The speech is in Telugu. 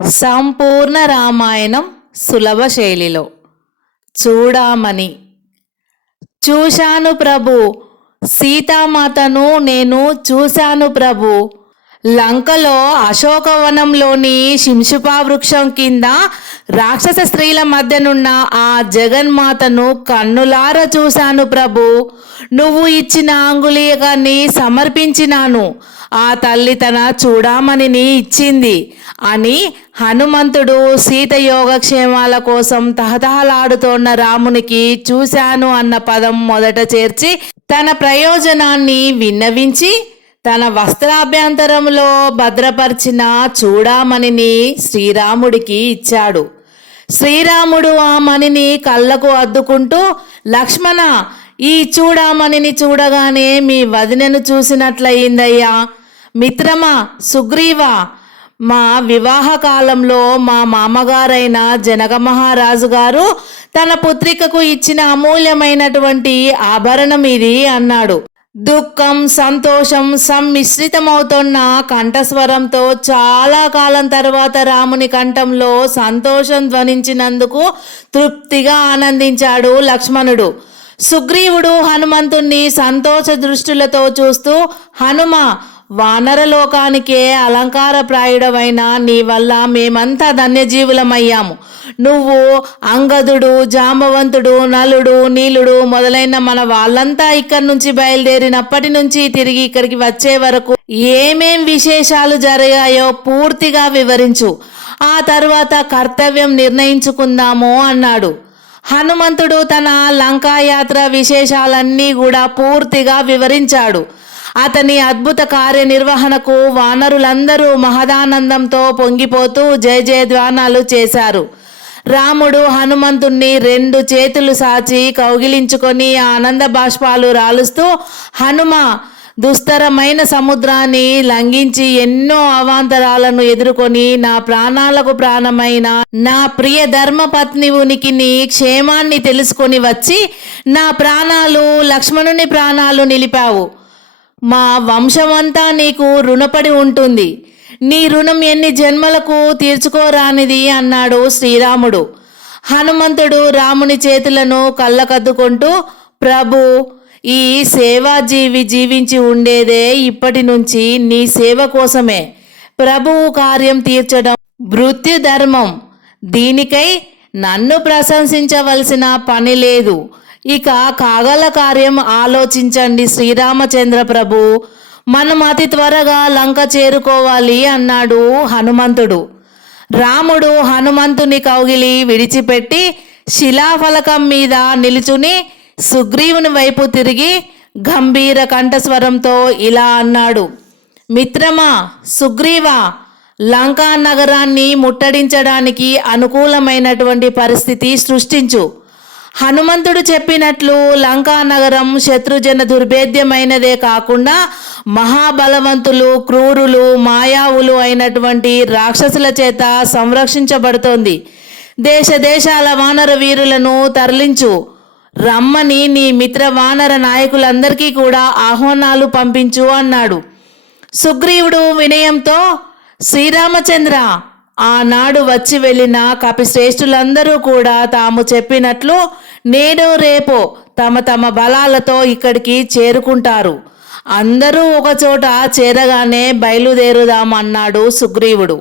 సంపూర్ణ రామాయణం సులభ శైలిలో. చూడామణి. చూశాను ప్రభు, సీతామాతను నేను చూశాను ప్రభు. లంకలో అశోకవనంలోని శింశుపా వృక్షం కింద రాక్షస స్త్రీల మధ్యనున్న ఆ జగన్మాతను కన్నులార చూశాను ప్రభు. నువ్వు ఇచ్చిన అంగుళీకాన్ని సమర్పించినాను, ఆ తల్లి తన చూడామణిని ఇచ్చింది అని హనుమంతుడు సీత యోగక్షేమాల కోసం తహతహలాడుతోన్న రామునికి చూశాను అన్న పదం మొదట చేర్చి తన ప్రయోజనాన్ని విన్నవించి తన వస్త్రాభ్యంతరంలో భద్రపరిచిన చూడామణిని శ్రీరాముడికి ఇచ్చాడు. శ్రీరాముడు ఆ మణిని కళ్ళకు అద్దుకుంటూ, లక్ష్మణ, ఈ చూడామణిని చూడగానే మీ వదినను చూసినట్లయిందయ్యా. మిత్రమా సుగ్రీవా, మా వివాహ కాలంలో మా మామగారైన జనక మహారాజు గారు తన పుత్రికకు ఇచ్చిన అమూల్యమైనటువంటి ఆభరణం ఇది అన్నాడు. దుఃఖం సంతోషం సమ్మిశ్రితమవుతున్న కంఠస్వరంతో చాలా కాలం తర్వాత రాముని కంఠంలో సంతోషం ధ్వనించినందుకు తృప్తిగా ఆనందించాడు లక్ష్మణుడు. సుగ్రీవుడు హనుమంతుణ్ణి సంతోష దృష్టిలతో చూస్తూ, హనుమ, వానరలోకానికే అలంకారప్రాయుడవైన నీ వల్ల మేమంతా ధన్యజీవులమయ్యాము. నువ్వు అంగదుడు, జాంబవంతుడు, నలుడు, నీలుడు మొదలైన మన వాళ్ళంతా ఇక్కడి నుంచి బయలుదేరినప్పటి నుంచి తిరిగి ఇక్కడికి వచ్చే వరకు ఏమేం విశేషాలు జరిగాయో పూర్తిగా వివరించు, ఆ తర్వాత కర్తవ్యం నిర్ణయించుకుందాము అన్నాడు. హనుమంతుడు తన లంకాయాత్ర విశేషాలన్నీ కూడా పూర్తిగా వివరించాడు. అతని అద్భుత కార్యనిర్వహణకు వానరులందరూ మహదానందంతో పొంగిపోతూ జయ జయధ్వానాలు చేశారు. రాముడు హనుమంతుణ్ణి 2 చేతులు సాచి కౌగిలించుకొని ఆనంద బాష్పాలు రాలుస్తూ, హనుమ, దుస్తరమైన సముద్రాన్ని లంఘించి ఎన్నో అవాంతరాలను ఎదుర్కొని నా ప్రాణాలకు ప్రాణమైన నా ప్రియ ధర్మపత్ని ఉనికిని క్షేమాన్ని తెలుసుకొని వచ్చి నా ప్రాణాలు, లక్ష్మణుని ప్రాణాలు నిలిపావు. మా వంశమంతా నీకు రుణపడి ఉంటుంది. నీ రుణం ఎన్ని జన్మలకు తీర్చుకోరానిది అన్నాడు శ్రీరాముడు. హనుమంతుడు రాముని చేతులను కళ్ళకద్దుకుంటూ, ప్రభు, ఈ సేవాజీవి జీవించి ఉండేదే ఇప్పటి నుంచి నీ సేవ కోసమే. ప్రభువు కార్యం తీర్చడం మృత్యు ధర్మం. దీనికై నన్ను ప్రశంసించవలసిన పని లేదు. ఇక కాగల కార్యం ఆలోచించండి శ్రీరామచంద్ర ప్రభు. మనం అతి త్వరగా లంక చేరుకోవాలి అన్నాడు హనుమంతుడు. రాముడు హనుమంతుని కౌగిలి విడిచిపెట్టి శిలాఫలకం మీద నిలుచుని సుగ్రీవుని వైపు తిరిగి గంభీర కంఠస్వరంతో ఇలా అన్నాడు. మిత్రమా సుగ్రీవా, లంకా నగరాన్ని ముట్టడించడానికి అనుకూలమైనటువంటి పరిస్థితి సృష్టించు. హనుమంతుడు చెప్పినట్లు లంకా నగరం శత్రుజన దుర్భేద్యమైనదే కాకుండా మహాబలవంతులు, క్రూరులు, మాయావులు అయినటువంటి రాక్షసుల చేత సంరక్షించబడుతోంది. దేశ దేశాల వానర వీరులను తరలించు. రమ్మని నీ మిత్ర వానర నాయకులందరికీ కూడా ఆహ్వానాలు పంపించు అన్నాడు. సుగ్రీవుడు వినయంతో, శ్రీరామచంద్ర, ఆనాడు వచ్చి వెళ్ళిన కపిశ్రేష్ఠులందరూ కూడా తాము చెప్పినట్లు నేడు రేపో తమ తమ బలాలతో ఇక్కడికి చేరుకుంటారు. అందరూ ఒకచోట చేరగానే బయలుదేరుదామన్నాడు సుగ్రీవుడు.